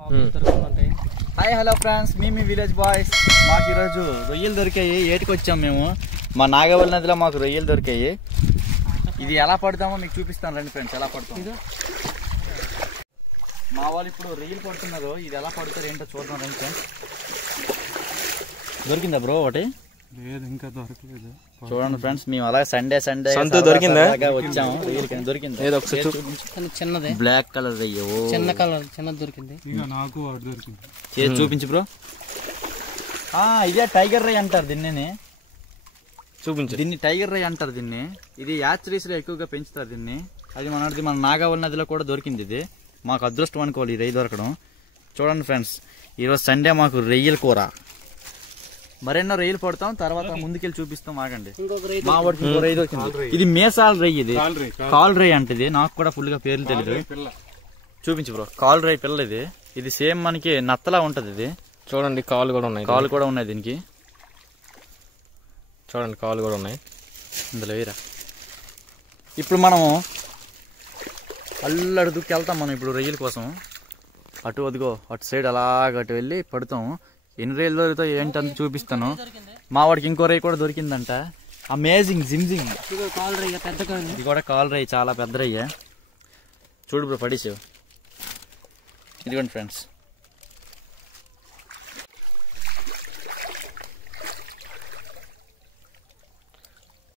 Hi hello friends, మీ village boys. మాకు ఈరోజు రొయ్యలు దొరికాయి. ఏటికి వచ్చాము మేము. మా నాగవల్లి నదిలో మాకు రొయ్యలు దొరికాయి. ఇది ఎలా పడతామో మీకు చూపిస్తాను రండి ఫ్రెండ్స్. ఎలా పడతాం మా వాళ్ళు ఇప్పుడు రొయ్యలు పడుతున్నారు. ఇది ఎలా పడతారు ఏంటో చూద్దాం రండి ఫ్రెండ్స్. దొరికిందా బ్రో ఒకటి? లేదు, ఇంకా దొరకలేదు. చూడండి ఫ్రెండ్స్, మేము అలా సండే దొరికిందా వచ్చాము. దొరికింది చిన్నది బ్లాక్ కలర్ రొయ్య. చిన్నది దొరికింది. నాకు దొరికింది. చేసి చూపించు బ్రో. ఇదే టైగర్ రై అంటారు దీన్ని. చూపించు. దీన్ని టైగర్ రై అంటారు దీన్ని. ఇది యాచరీస్ లో ఎక్కువగా పెంచుతారు దీన్ని. అది మన నాగవల్లి నదిలో కూడా దొరికింది. ఇది మాకు అదృష్టం అనుకోవాలి ఈ రొయ్య దొరకడం. చూడండి ఫ్రెండ్స్, ఈరోజు సండే మాకు రొయ్యల కూర. మరెన్నో రొయ్యలు పడతాం, తర్వాత ముందుకెళ్ళి చూపిస్తాం. ఆగండి. మా వాడికి ఇంకో రొయ్య దొరికింది. ఇది మేసాల రొయ్య. ఇది కాల్ రొయ్య అంటే నాకు కూడా ఫుల్ గా పేర్లు తెలియదు. చూపించు బ్రో. కాల్ రొయ్య పిల్ల ఇది. ఇది సేమ్ మనకి నత్తలా ఉంటది. ఇది చూడండి, కాలు కూడా ఉన్నాయి. దీనికి చూడండి, కాలు కూడా ఉన్నాయి. ఇందులో వేరా. ఇప్పుడు మనము అల్లడి దుక్కి వెళ్తాం. మనం ఇప్పుడు రొయ్యల కోసం అటు అదిగో అటు సైడ్ అలాగ అటు వెళ్ళి పడతాం. ఎన్ని రొయ్యలు దొరుకుతాయి ఏంటంత చూపిస్తాను. మా వాడికి ఇంకో రొయ్య కూడా దొరికిందంట. అమేజింగ్ జిమ్జింగ్. ఇది కూడా కాల్ రొయ్య, చాలా పెద్ద రొయ్య. చూడు బ్రో, పడేసావు. ఇదిగోండి ఫ్రెండ్స్.